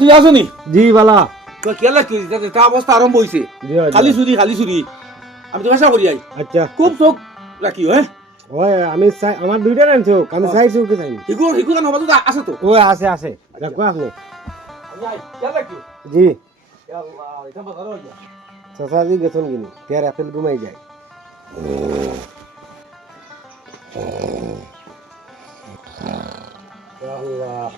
তুই আসো নি? জি বালা। তো খেয়াল রাখি তা অবস্থা আরম্ভ জি জি খালি। চুরি খালি চুরি আমি তো ভাষা করি আই আচ্ছা। খুব চোখ রাখি হ্যাঁ ওই আমি চাই আমার দুইটা নাম চোখ। আমি চাই চোখে চাই শিকু শিকু কেন হবা তো আছে তো। ওই আছে আছে। আপনি। রাখি জি। আল্লাহ এটা বাজার হয়ে যায় চাচাজি গেছেন কিনি। তের আপেল ঘুমাই যায়। আল্লাহ।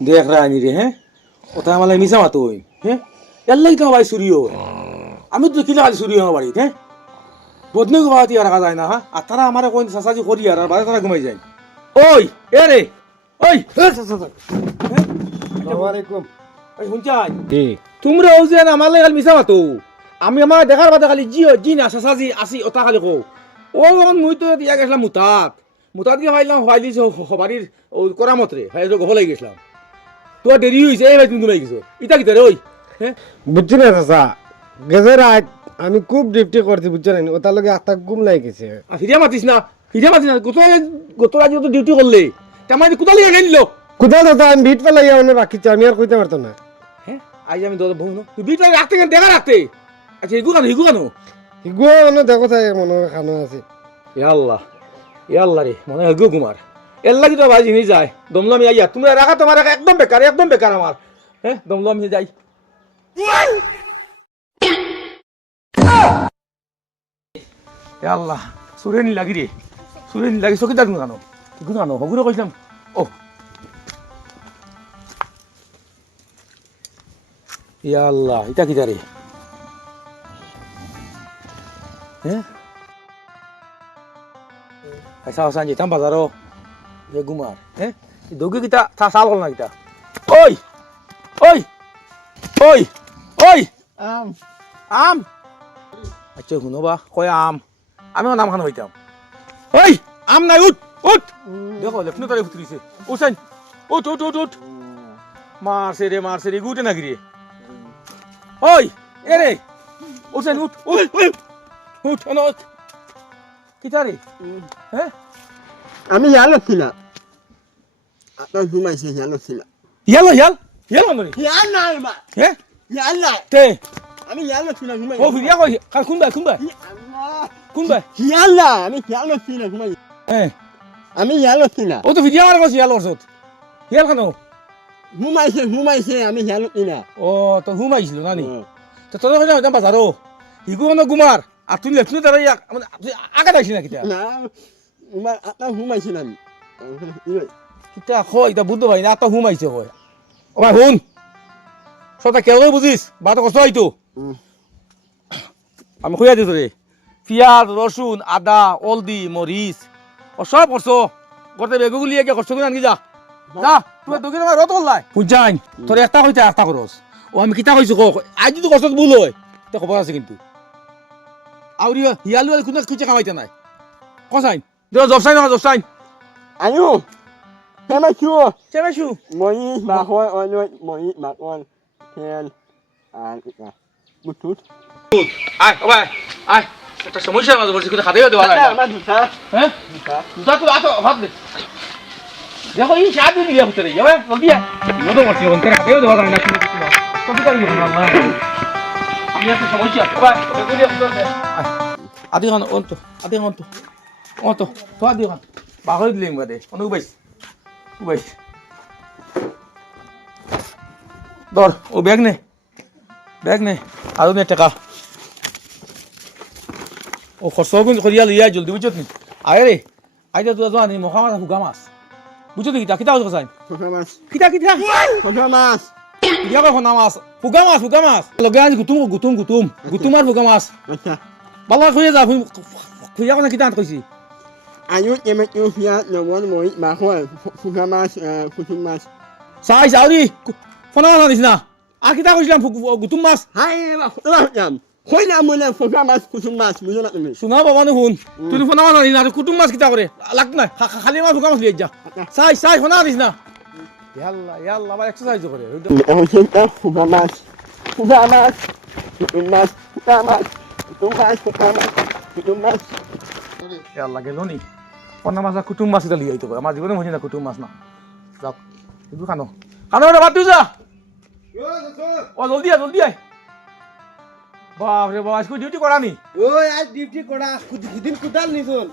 দেখ রানি রে হ্যাঁ ওটা আমার মিশা মাতো হ্যাঁ এর লাগি তো ভাই চুরি হয় আমি তো কিলা খালি চুরি হওয়া বাড়িতে হ্যাঁ বদনে গোবাতি আর যায় না হ্যাঁ আর তারা আমার কোন সাসাজি করি আর বাড়ি তারা ঘুমাই যায় ওই এ রে ওই আসসালামু আলাইকুম ওই শুনছাই তোমরা ও যে আমার লাগে মিশা মাতো আমি আমার দেখার বাদে খালি জি জি না সাসাজি আসি ওটা খালি কো ও এখন মুই তো দিয়া গেছিলাম মুতাত। মুতাত গিয়ে ভাইলাম ভাইলি বাড়ির ও করামতরে ভাই গভ লাগি গেছিলাম তোর দেরি হয়েছে এই ভাই তুমি ঘুমাই গেছো ইটা কি ওই হ্যাঁ বুঝছি না চাচা। গেছে রাত আমি খুব ডিউটি করছি বুঝছ না? ওটার লগে আত্মা ঘুম লাগি গেছে। আর ফিরিয়া মাতিস না? ফিরিয়া মাতিস না? গত গত রাজি তো ডিউটি করলে তেমন কোথাও লিয়ে নিল। কোথাও চাচা আমি ভিট পেলাই অনেক রাখিছি আমি আর কইতে পারতাম না। হ্যাঁ আজ আমি দাদা বহু তুই বিট রাখতে দেখা রাখতে আচ্ছা হিগু কেন হিগু কেন হিগুয়া মানে দেখো চাই মনে খানো আছে। ইয়াল্লাহ ইয়াল্লাহ রে মনে হিগু কুমার। এর লাগি তো ভাই জিনিস যায় দমলামি আইয়া। তুমি রাখা তোমার রাখা একদম বেকার একদম বেকার আমার। হ্যাঁ দমলামি যাই। আল্লাহ সুরে নি লাগি রে সুরে নি লাগি চকিদার গানো হিগু গানো হগুরে কইলাম ও। ইয়া আল্লাহ এটা কি রে? হ্যাঁAsaasa je tambah zaro. Ya gumar. Eh? Dogi kita ta salol na kita. Oi. Oi. Oi. Oi. আম আম আচ্ছা শুনো বা কয় আম আমিও নাম খান হইতাম ওই আম নাই উঠ উঠ দেখো লেফট তারে উঠরিছে উঠাইন উঠ উঠ উঠ উঠ মারছে রে মারছে রে গুটে নাকি রে ওই এ রে উঠাইন উঠ উঠ উঠ উঠ অন উঠ কিতা হ্যাঁ? আমি ইয়ালো ছিলাম আপনার ঘুমাইছে ইয়ালো ছিলাম ইয়ালো ইয়াল ইয়ালো নরে ইয়াল নাই মা। হ্যাঁ? ইয়াল নাই। তে। আমি ইয়ালো ছিলাম ঘুমাই ও ফিরিয়া কই? কাল কোন বাই কোন বাই? কোন বাই? ইয়াল না আমি ইয়ালো ছিলাম ঘুমাই হ্যাঁ। আমি ইয়ালো ছিলাম ও তো ফিরিয়া মারা কইছি ইয়ালো ওরছত ইয়াল খানো ঘুমাইছে ঘুমাইছে আমি ইয়ালো কিনা ও তো ঘুম আহিছিল নানি তো তোর হইনা হইতাম বাজারো হিগু কোনো গুমার আর তুই লেফট তারা মানে তুই আগে না কিতা? না আমার আপনার ঘুমাইছিলাম কিতা কয় ভাই না তো ঘুম আইছে কয়। ও ভাই শুন। সতা কেউ বুঝিস বাতো কষ্ট হয়তো আমি খুঁয়া দিত রে পিঁয়াজ রসুন আদা অলদি মরিচ ও সব করছ করতে বেগুগুলি একে কষ্ট করে আনকি যা। যা তুই দোকানে আমার রত করলাই বুঝাইন তোর একটা কইতে একটা করস ও আমি কিতা কইছো ক আজ যদি কষ্ট ভুল হয়। তে খবর আছে কিন্তু। আউরি হিয়ালু আর কোনো কিছু কামাইতে নাই। কসাইন দিও জব সাইন জব সাইন। আয়ু কেমন চুয় চেমেছু মই মাহৰ অন্য মই মাকৰ খেল বুটুত আয় ও ভাই আয় একটা সমস্যা মাঝে বলছি কিন্তু খাতে দেওয়া যায় না। দুটা হ্যাঁ দুটা তো আতো ভাত দে। দেখো এই চা দিয়ে নিয়ে হতে রে যাবে জলদি আয় নো তো বলছি ওখানে খাতে দেওয়া যায় না কিন্তু তো কি করি না না একটা সমস্যা আদি খান অন্ত আদি খান অন্ত অন্ত তো আদি খান বাগৰি দিলে বাদে। অনু বাইছ বাইছ ধর ও ব্যাগ নে। ব্যাগ নে। আৰু নে টাকা। ও খরচ করিয়া লিয়া জলদি বুঝছত নি? আয় রে। আইতা তুই জানি মখা মাছ হুগা মাছ। বুঝছত নি? কিতা কিতা কথা চাই খোকা মাছ। খোকা মাছ খনা মাছ হুগা মাছ মাছ গুতুম গুতুম গুতুম আর হুগা মাছ আচ্ছা বালা খুঁজে যা খুঁজা কথা কিতা কইছি আয়ু কেমন চুয় ফিয়া নমন মই মাকৰ খোকা মাছ মাছ চাই ফনা মাছ আনিস না আর কিতা কইছিলাম গুতুম মাছ হাই যাম কইলাম মোলে খোকা মাছ কুচুম মাছ বুঝো না তুমি শোনা বাবা নো শুন তুই ফোনা মাছ আনিস না কুটুম মাছ কিতা করে লাগ নাই খা- খালি মাছ হুগা মাছ লিয়ে যা চাই চাই ফোনা আনিস না ইয়াল্লা ইয়াল্লা আবার এক্সারসাইজ করে। মাছ খোকা মাছ মাছ ফুটা মাছ কুটুম মাছ মাছ কুটুম মাছ। আল্লাহ গেল নি? কন্যা মাছ কুটুম মাছ এটা লিয়ে আইতে আমার জীবনে হয়েছে না কুটুম মাছ না। যাও কিন্তু খানো। খানো এটা বাদ দিও যা ও জলদি আয় জলদি আয়। বাপরে বাবা আজকে ডিউটি করা নি? ওই আজ ডিউটি করা সেদিন কুদাল নিছুন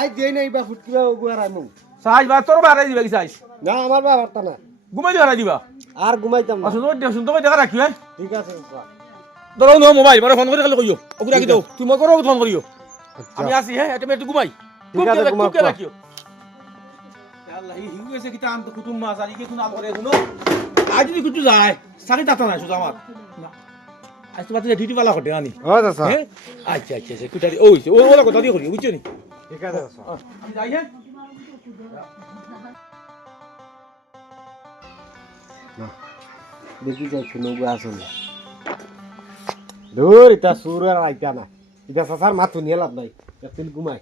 আজ যেই নাই বা ফুটকিবা ওগুয়ার আনু। সাইজ বা তোর বাড়াই দিবা কি সাইজ না আমার বা বার্তা না ঘুমাই দিবা দিবা আর ঘুমাইতাম না সুন্দর সুন্দর করে দেখা রাখি হ্যাঁ ঠিক আছে। ধরো নো মোবাইল মানে ফোন করে কইও ওকে রাখি দাও তুমি করো ফোন করিও আমি আসি হ্যাঁ তুমি একটু ঘুমাই ঠিক আছে, ঘুমাও, রাখিও আল্লাহ হি এসে কিতা আম তো কুটুম মাছ আর ইকে কোন আল করে শুনো আজ যদি কিছু যায় সাকি দাতা নাই সুজা আমার আজ তো বাতি ডিউটি वाला করতে আনি দাদা হ্যাঁ আচ্ছা আচ্ছা আচ্ছা কুটারি ওই ওলা কথা দিয়ে করি বুঝছ নি ঠিক আছে আমি যাই হ্যাঁ দেখি যাই শুনব আসলে। দূর এটা সুর আর আইতা না। এটা সাসার মাথু নিয়ে লাভ নাই। একদিন ঘুমাই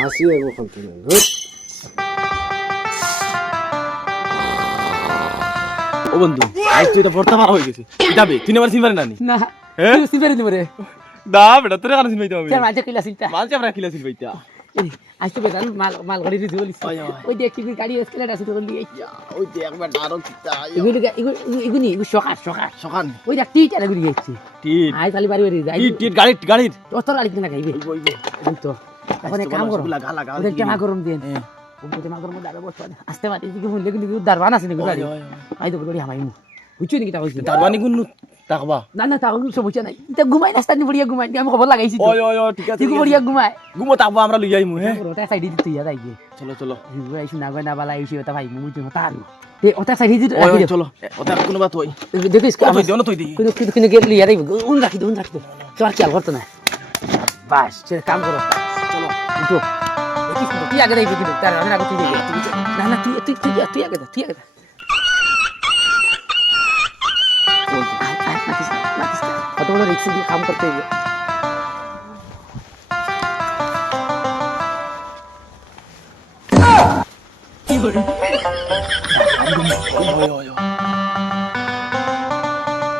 মাসি এগো খালতে ধুর। বন্ধু আজ তুই এটা পড়তে পারা হয়ে গেছে যাবে? তুই আমার চিনবার নানি না হ্যাঁ? তুই সিপারি দিবো রে না বেটা তোর কারণে চিনবাইতে হবে? মাঝে কইলা চিন্তা মাঝে আমরা খিলা চিনবাইতা আজ তো বেদান মাল মাল গাড়ি দিতে বলিস ওই, দেখ কি গাড়ি এসকেলেট আছে তোর লিয়ে ওই যে একবার ডারো কিতা এগুলি এগুলি এগুলি সকাল সকাল। সকান ওই দেখ টিট আর এগুলি গেছে। টিট। আই খালি বাড়ি বাড়ি যাই টিট গাড়ি গাড়ির। তোর গাড়ি কিনা খাইবে? ওই তো এখন এক কাম করো। গালা গালা ওদের টেমা গরম দেন। ওদের টেমা গরম দাঁড়া বসে আসতে পারি এদিকে বললে কিন্তু দারবান আছে নাকি গাড়ি আই তো গাড়ি হামাইমু বুঝছ নাকি তা কইছি দারবানি কোন তাকবা না না তা কোনো সমস্যা নাই। এটা ঘুমাই রাস্তা নি বড়িয়া ঘুমাই আমি খবর লাগাইছি ওই ওই ঠিক আছে তুই বড়িয়া ঘুমাই। গুমো তাকবা আমরা লই আইমু হ্যাঁ ওটা সাইডে দিতে ইয়া যাইবে চলো চলো। Gue isu naga na bala isu ta ভাই মুই তো তার তে ওটা সাইড দিতে ওই ওই চলো। ওটা কোনো বাত হই দেখো ইসকা তুই দিও তুই দি। কোনো কোনো কোনো গেট লিয়া রাখি উন রাখি উন রাখি তো আর খেয়াল করতে না বাস কাম করো চলো উঠো। দেখিস তো, তুই আগে যাইবি কিন্তু তার আমি আগে তুই যাইবি না না তুই তুই তুই তুই আগে যা তুই আগে যা। কত বড় রিক্স দিয়ে কাম করতে হবে। ওই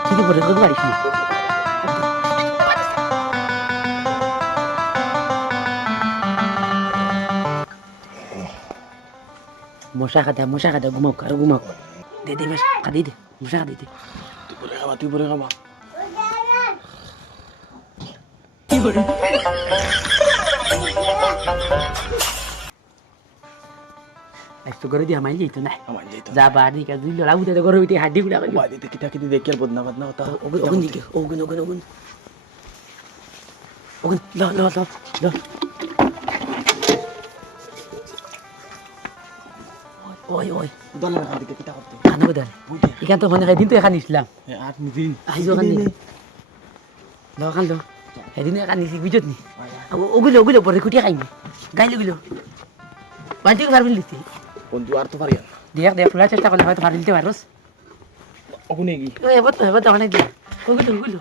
তুই বড় করে গাড়ি কি? মশা খাতে মশা খাতে ঘুমাও আর ঘুমাও দে দে বেশ খাদি দে মশা খাদি দে তুই পরে খাবা তুই পরে খাবা একটু করে দিয়ে আমার যেত না যা বাড়ি কা দুই লড়া উঠে করে উঠে হাড্ডি গুড়া করে বাড়িতে কিটা কিটি দেখি বদনা বদনা হতা ওগুন ওগুন ওগুন ওগুন ওগুন ওগুন ল ল ল ল ওই ওই। দলের দিকে কিটা করতে। খানো বদল এখান তো মনে হয় দিন তো এখানে ইসলাম আর নিদিন। আইজো খান ল খান ল। এদিন এখানে নিছি বুঝত নি? ওগুলো ওগুলো পরে কুটিয়া খাইনি গাইলো গুলো বালতি পারবি লিখতে বন্ধু আর তো পারি দেখ দেখ তোলা চেষ্টা করলে হয়তো পারি দিতে পারোস ওখানে কি এবার তো এবার তো অনেক দিন ওগুলো ওগুলো।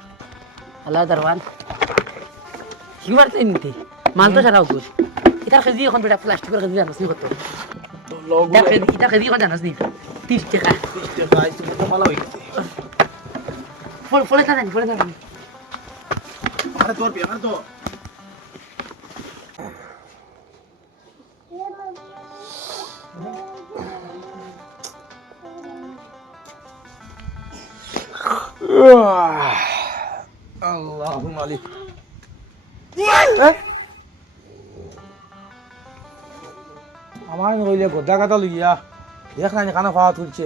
আল্লাহ দারওয়ান হিবার তো নিতে। মাল তো সারা ওগুলো ইতার খেজি এখন বেটা প্লাস্টিকের খেজি জানাস নি কত ইতার খেজি ইতার খেজি এখন জানাস নি তিরিশ টাকা ভালো হয়ে ফল ফলে না ফলে না আরে তোর বিয়ে তো আল্লাহুম্মা আলি আমার রইলে গদা গাদা লইয়া দেখ না কানা খাওয়া তুলছে।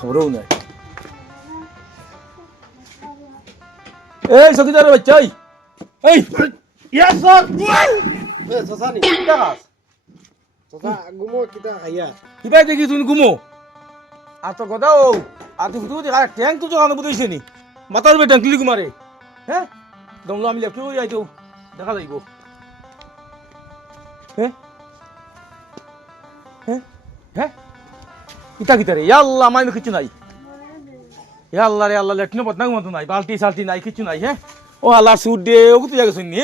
খবরও নাই। এই সকিদার বাচ্চা এই। স্যার এ সসানি কিটা সসা কিবা দেখি তুমি ঘুমো আর তো কথা ও আর তুই ফুটু দেখা ট্যাঙ্ক তো জোগানো বুঝেছে নি মাথার উপরে ট্যাঙ্ক লিগু মারে হ্যাঁ? দমলো আমি লেফটে হয়ে যাইতো দেখা যাইব। হ্যাঁ? হ্যাঁ? হ্যাঁ? কিতা কিতা রে ইয়াল্লা আমার কিছু নাই। আল্লাহ রে, আল্লাহ লেটনো বদনাম মতো নাই, বালতি সালতি নাই কিছু নাই হ্যাঁ? ও আল্লাহ সুর দে ওগু তো জায়গা শুনি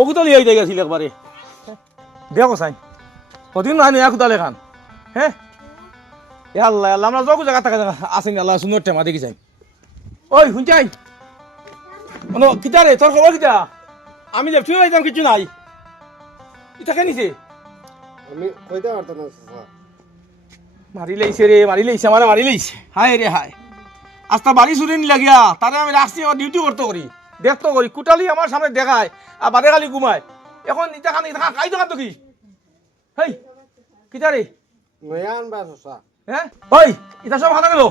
ওগু তো লিয়াই জায়গা ছিল একবারে। দেখো সাইন কদিন নাই নয়া কুতালে খান হ্যাঁ? আল্লাহ আল্লাহ আমরা যগু জায়গা থাকা আসেন আল্লাহ সুন্দর টেমা দেখি যাই। ওই শুনছাই অন কিতা রে তোর খবর কিতা? আমি লেফট যাইতাম কিছু নাই। ইটা কে নিছে? আমি কইতে পারতাম না মারি লাইছে রে মারি লাইছে আমার মারি লাইছে। হায় রে হায়। আস্তা বাড়ি চুরি নি লাগিয়া তারে আমি রাখছি আমার ডিউটি করতে করি। দেখতো করি কুটালি আমার সামনে দেখায় আর বাদে খালি ঘুমায়। এখন ইটা খান ইটা খাই দোকান তো কি? হেই কিতা রে? নয়া আনবা চাচা। হ্যাঁ? ওই ইটা সব হাতে গেল।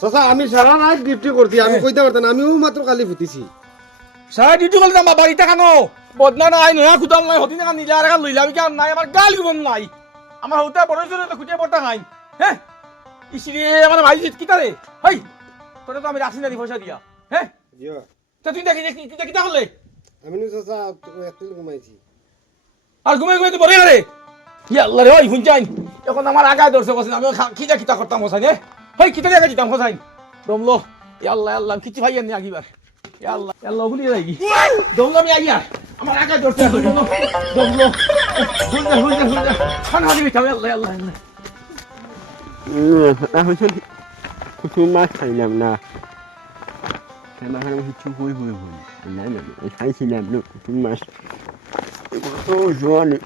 চাচা আমি সারা রাত ডিউটি করছি আমি কইতে পারতাম না আমিও মাত্র কালি ফুটিছি। সারা ডিউটি করলে যাম বাবা ইটা খানো বদনা নাই নয়া কুটাল নাই হতি না নিলে আর এখন লইলা আমি কেন নাই আমার গাল গুবন নাই। আমার হতে বড় তো খুঁটিয়ে পড়তা নাই। হ্যাঁ ইসিরে আমার মারি কিতা রে হেই তোরে তো আমি রাখছি না পয়সা দিয়া। হ্যাঁ তা তুই দেখি কিতা কিতা করলে আমি নি চাচা একটু ঘুমাইছি আর ঘুমে ঘুমে তো বলে রে ইয়া আল্লাহ রে ওই হুনচাইন এখন আমার আগায় ধরছে বসেন আমি খিদা কিতা করতাম হোসাইন হে হই কিতা দেখা দিতাম হোসাইন দমলো ইয়া আল্লাহ আল্লাহ, কিছু ভাই আনি আগিবার। আল্লাহ আল্লাহ ভুলিয়ে যাই দমলো আমি আগিয়া, আমার আগায় ধরছে দমলো হুনজা হুনজা হুনজা খান হাদি বিতাম ইয়া আল্লাহ মাছ খাইলাম না। হই না না খাইছিলাম না, কিছু মাছ। না।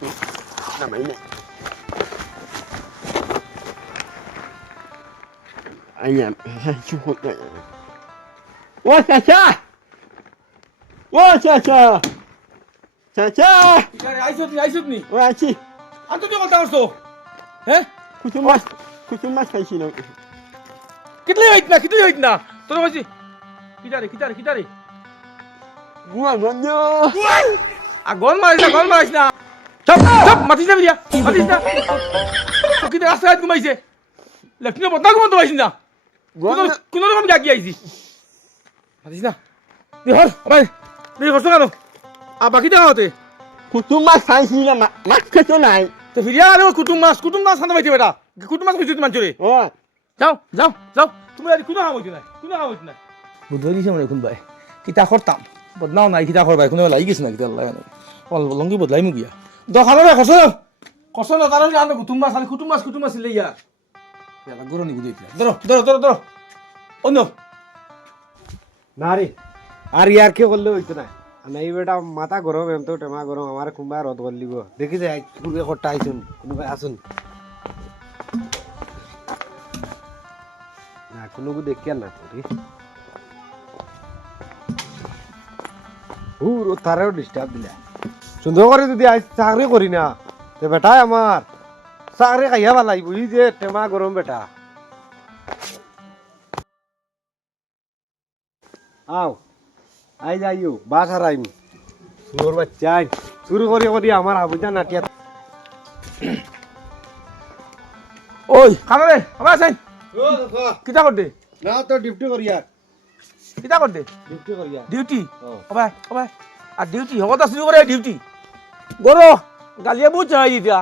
আইলাম কিছু হই ও চাচা ও চাচা চাচা আইসুত নি আইসুত নি ও আছি আন্ত তুই হ্যাঁ কিছু মাছ কিছু মাছ খাইছিলাম কিতলে হইত না কিতলে হইত না তোর কিতারে কিতারে গুয়া গন্ধ আর গোল মারিস না গোল মারিস না চপ চপ মাতিস না বিরিয়া মাতিস না চকিতে রাস্তায় ঘুমাইছে লেফটিনে বদনা ঘুমন্ত পাইছিস না কোনো কোনো রকম জাগি আইছি মাতিস না। তুই হল আমার তুই কেন আর বাকি দেখা হতে কিছু মাছ খাইছিলাম মাছ খেতে নাই? তো ফিরিয়া আরে কুটুম মাছ। কুটুম মাছ খান্তা পাইছে বেটা। কুটুম মাছ কইছিস মাঞ্চরে ও যাও যাও যাও। তুমি আর কোনো কাম হইতে নাই? কোনো কাম হইতে নাই? বুধবাই দিছে মানে কোনবাই। কিতা করতাম বদনাও নাই কিতা করবাই কোনো লাগি গেছে না কিতা লাগা নাই লঙ্গি বদলাই মোক গিয়া দোকানো রে কসো কসো না তার জানো কুটুম মাছ খালি কুটুম মাছ কুটুম মাছ ইয়া ইয়ালা গরো নি বুঝাই ধরো ধরো ধরো ধরো অন্য আর ইয়ার কে করলে হইতো না নাই বেটা মাথা গরম এম তো টেমা গরম আমার কুম্বা রদ করলিব দেখি যে কুবে কটা আইছুন কোনোবাই আসুন না কোনো দেখি আর না করি হুর তারেও ডিস্টার্ব দিলা সুন্দর করে যদি আজ চাকরি করি না তে বেটাই আমার চাকরি খাইয়া ভালো লাগব যে টেমা গরম বেটা আও আই যাইও বাস আর আইম সুর বাচ্চা আই শুরু করি করি আমার হাবুজা নাটিয়া ওই খানা রে আমার আছেন কিতা করতে না তো ডিউটি করি আর কিতা করতে ডিউটি করি আর ডিউটি ও। হবাই হবাই আর ডিউটি হবতা শুরু করে ডিউটি গরো গালিয়া বহুত চাই দিতা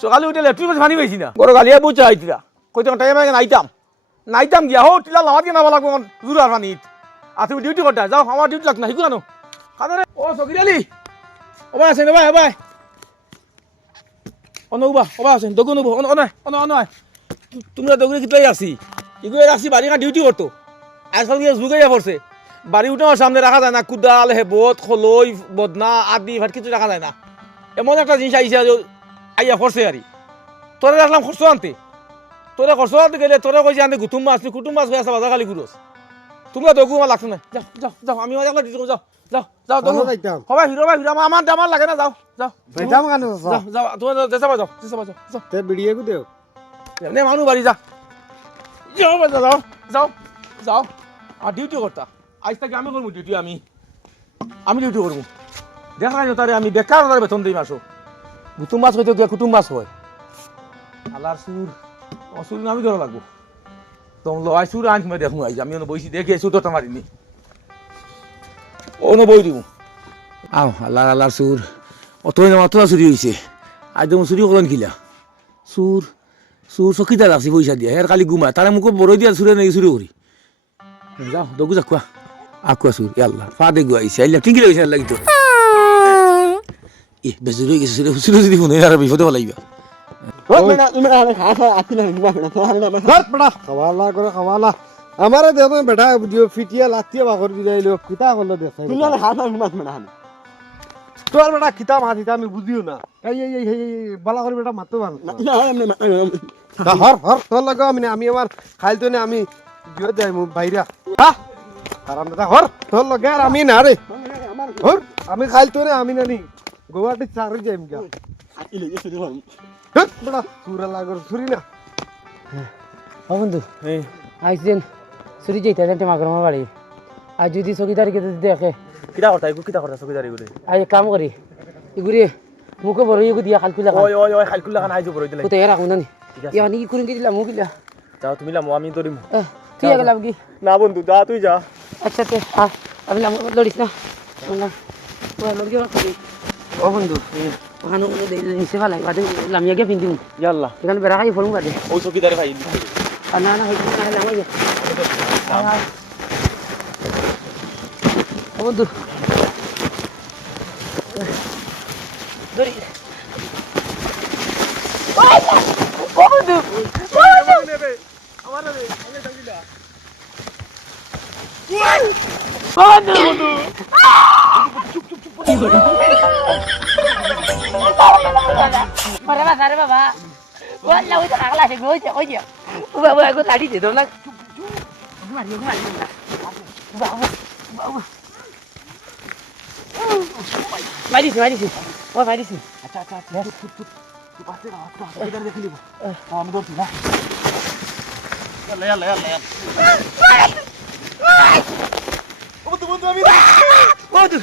সকালে উঠে লেট্রিন ভানি পাইছি না? গরো গালিয়া চাই দিতা কইতে টাইম আগে নাইতাম। নাইতাম গিয়া হো টিলা লামাত গিয়ে নামা লাগবো জোর আর পানিত আর তুমি ডিউটি করতে যাও আমার ডিউটি লাগ না শিকু জানো কাদরে ও সকির আলি। ওবাই আছেন ওবাই ওবাই অন উবা ওবাই আছেন দগু নবু অন অনাই অন অনাই তোমরা দগুরে কিতলাই আসি। ইগুয়ে রাখছি বাড়ি ডিউটি করতো। আজকাল গিয়ে যুগে পড়ছে। বাড়ি উঠানোর সামনে রাখা যায় না কুদাল হেবত খলই বদনা আদি ভাট কিছু রাখা যায় না। এমন একটা জিনিস আইসা আইয়া পড়ছে আর। তোরে রাখলাম খরচ আনতে। তোরে খরচ আনতে গেলে তোরে কইছে আনতে কুটুম মাছ তুই কুটুম মাছ হয়ে আছে বাজার খালি ঘুরোস। তোমরা দগু আমার লাগছে না। যাও যাও যাও আমি একলা দিতে যাও যাও যাও দগু। হবাই হিরো ভাই হিরো আমার আমার লাগে না যাও যাও। যাইতাম কেন যাও যাও। তোমার যেতে যাও যেতে যাও যাও। তে বিড়িয়ে গু দেও। নে মানুষ বাড়ি যা। যাও বাজা যাও যাও যাও আর ডিউটি করতা। আজ থেকে আমি করব ডিউটি আমি। আমি ডিউটি করব। দেখা যায় তারে আমি বেকার তার বেতন দিই মাসো কুটুম মাছ হইতে গিয়া কুটুম মাছ হয়। আলার সুর অসুর আমি ধরা লাগবো। তখন লো আই সুর আন সময় দেখুন আইজ আমি ono বইছি দেখে তো মারিনি ono বই দিব আও আল্লাহ আল্লাহর সুর। অত অত চুরি হয়েছে আজ তুমি চুরি করেন কিলা। সুর সুর চকিদার লাগছি পয়সা দিয়া হের কালি ঘুমায় তারা মোক বড় দিয়া চুরে নাকি চুরি করি যাও দগু যা কুয়া আকুয়া সুর ইয়াল্লা ফাদে গুয়া ইসে আইলা টিঙ্গি লাগিছে লাগি তো ই বেজুরি গেছে সুরে সুরে যদি ফোন আর বিপদে বলাইবা তুমি আরে খাওয়া আসলে ধর বেটা খাওয়ালা করে খাওয়ালা আমারে দেখো বেটা দিও ফিটিয়া লাতিয়া বাগর দিলাইলো কিতা করল দেখাই তুমি আরে খাওয়া মাছ মানে হানি তোর বেটা কিতা মাছ দিতা আমি বুঝিও না এই এই এই এই এই, বালা করে বেটা মাতো ভালো না হর হর তোর লাগে আমি আমি আমার খাইল না আমি দিও যাই মু বাইরা হা আরাম দাদা হর তোর লাগে আর আমি না রে হর আমি খাইল না আমি না নি গোয়াটি চারি যাইম গা ইলে এসে দিলাম হট বেটা সুরা লাগর সুরি না ও বন্ধু আইসেন চুরি যেতে যেতে মাগর আমার বাড়ি আর যদি চকিদারি কে দেখে কিতা করতা এগু কিতা করতা চকিদারি গুলি আই কাম করি ইগুরি মুখে বড় ইগু দিয়া খালকুই লাগা ওই ওই ওই খালকুল্লা খান আইজো বড় দিলাই কোথায় রাখুন জানি ইয়া নি কুরিন দিলা মুখ দিলা যাও তুমি লামো আমি এহ, তুই আগে লাভ কি না বন্ধু যা তুই যা আচ্ছা তে আ আমি লাম লড়িস না বললাম ও লড়ি রাখ ও বন্ধু ওখানে নিচে ভালো বাদে লামিয়া গিয়ে পিন্দিম ইয়াল্লা। এখানে বেড়া খাই ফলুন বাদে। ওই চকিদারি ভাই না না হইতে না ও বন্ধু। ধরি। ও বন্ধু। Siya. Oye, oye. Uba, uba, ako tadi dito lang. Kumari, kumari. Uba, uba, uba, uba. Mari sih, mari sih. Oh, mari sih. আচ্ছা আচ্ছা আচ্ছা চুপ চুপ চুপ আছে না চকিদারি দেখে লিব আমি ধরছি না ইয়াল্লা ইয়াল্লা ইয়াল্লা বন্ধু বন্ধু আমি Waduh,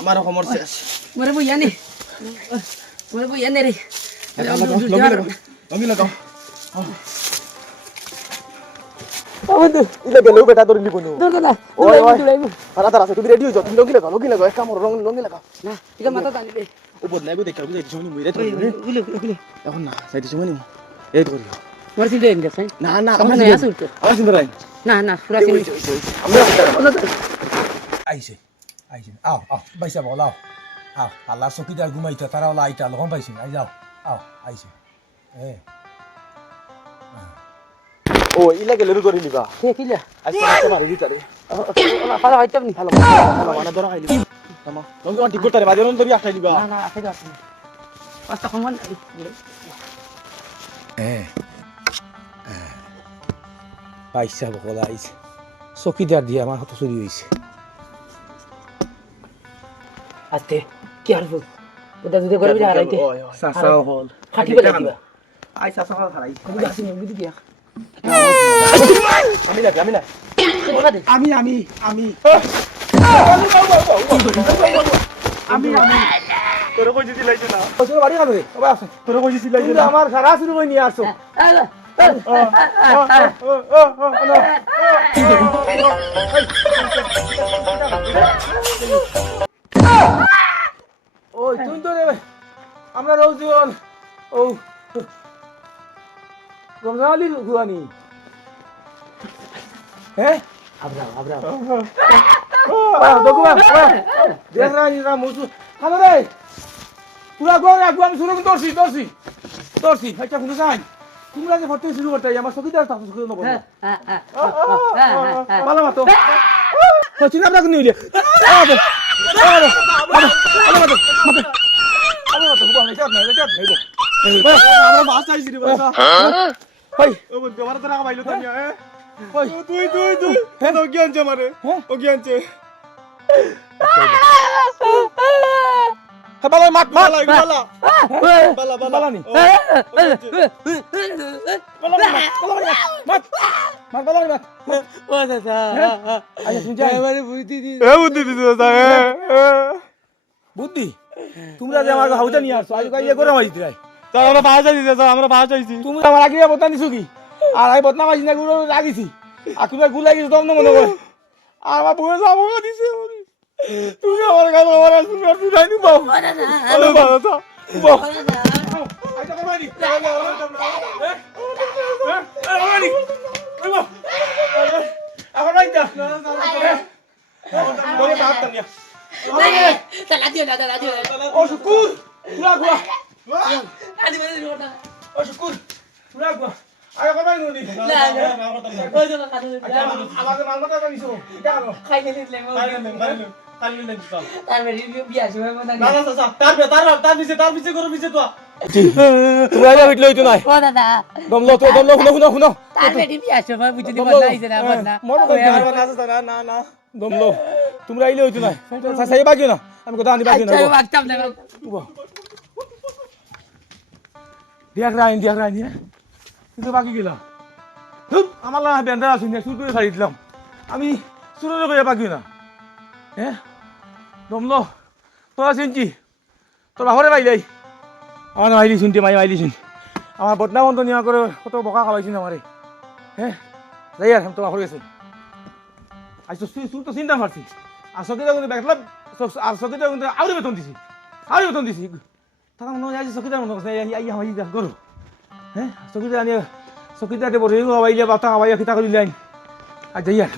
আমারও কমর শেষ। mo yan eh. Mura mo yan eh. লঙ্গি লাগাও। বন্ধু ইলে গেলেও বেটা ধরে নিব নো দূর না ওই, ওই। দূর আইবো তুমি রেডি যাও তুমি লাগাও লাগাও। এক রং লাগাও। না এটা মাথা ও নি মুইরে ধরে এখন না নি এই ধরি। মোর দেখছেন না না আমার না না পুরা আমরা আইছে। আইছে আও আও বাইসা বল আও আও আল্লাহ চকিদার ঘুমাইতো তারা ওলা আইতা লখন পাইছে আই যাও আও আইছে। এ ও ইলা গেলে ধরে নিবা কে কিলা? আজকে রাতে মারি দিতারে ফালা হইতে নি ভালো ভালো মানে ধরা খাইলি। তামা লঙ্গি অন ঠিক করতারে বাজে ধরি আটাই নিবা না না আছে আছে পাঁচটা কমান এ বাইসা বকলা আইছে। চকিদার দিয়ে আমার হাতে চুরি হয়েছে আস্তে কি হারবো ওটা দুধে করে বিটা হারাইতে সাসা হল ফাটি বেলা দিবা আই সাসা হল হারাই আমি আসি নি বুঝি দিয়া আমি না আমি না আমি আমি আমি আমি আমি তোরে কইছি দিলাইছ না তোর বাড়ি খাবে ও আছে তোরে না আমার সারা শুরু নিয়ে আসছো ওই তুমি আমরা রোজন ও রমজান আলী গুয়ানি হ্যাঁ আবরা আবরা দেখো দেখ রানি না মুসু খালো রে পুরা গোয়া আগুয়া আমি শুরু করছি দর্শি দর্শি একটা কোনো সাইন তোমরা যে ফটো শুরু করতে আমার সকিদার শুরু নবো ভালো মতো আপনাকে নিয়ে দিয়ে মাছ চাইছি রে বাসা হই ও বন্ধু আমার তো রাখা পাইলো তো নিয়া হই তুই তুই তুই হ্যাঁ ও কি আনছে ভালো মাত মাত বালা বালা বালা বালা ও, ও কি মাত মার বালা মার ও দাদা আচ্ছা বুদ্ধি দি বুদ্ধি এ। বুদ্ধি তোমরা যে আমার হাউটা নিয়ে আসছো আজ কাইয়ে করে মারি দিলাই স্যার আমরা পাওয়া যাইছি স্যার আমরা পাওয়া যাইছি তুমি আমার আগে বদনা দিছো কি আর আমি বদনা মাঝি না গুলো লাগিছি আর তুমি গুলাই গেছো তখন মনে করে আর আমার বউয়ে যাব দিছে তুমি আমার কাছে আমার তুমি আর তুই জানি বাবু বাবা তো বাবু আইতা কমানি এখন বলে দিও না তালা দিও ও শুকুরগুলা গুলা আদি বলে দিও না ও শুকুরগুলা গুলা আগে কমাই নুনি না। না ওই তো কাটো আমাকে মালমাটা নিছো এটা আনো খাই নিলে লেমো তার রিভিউ বিয়া শুয়ে মনে না তোমরা এটা হইল হইতো নাই। ও দাদা। দমলো তো না না তোমরা আইলে হইতো নাই সাই বাকিও না। আমি কথা আনি বাকিও না না দিয়াক রাইন দিয়াক রাইন হ্যাঁ? কিন্তু বাকি গেলাম ধুপ আমার লাগা বেন্দা আছো, না সুর করে ছাড়ি দিলাম। আমি সুরের করে বাকিও না। হ্যাঁ? দমলো তোরা চিনছি তোর বাহরে বাইলাই আমার মাইলি শুনতে মাই মাইলি শুন আমার বদনা বন্ধ নিয়া করে কত বকা খাওয়াইছিস আমারে। হ্যাঁ? যাই আর তোর বাহরে গেছে। আজ তো সুর তো চিন্তা মারছি আর সকিটা কিন্তু দেখলাম আর সকিটা কিন্তু আউরি বেতন দিছি, আউরি বেতন দিছি। তারা মনে হয় সকিটা মনে করছে আই হামাই যা করো। হ্যাঁ? সকিটা আনি সকিটা বড় হওয়াইলে বাতা হাওয়াইয়া খিতা করিলে আজ যাই আর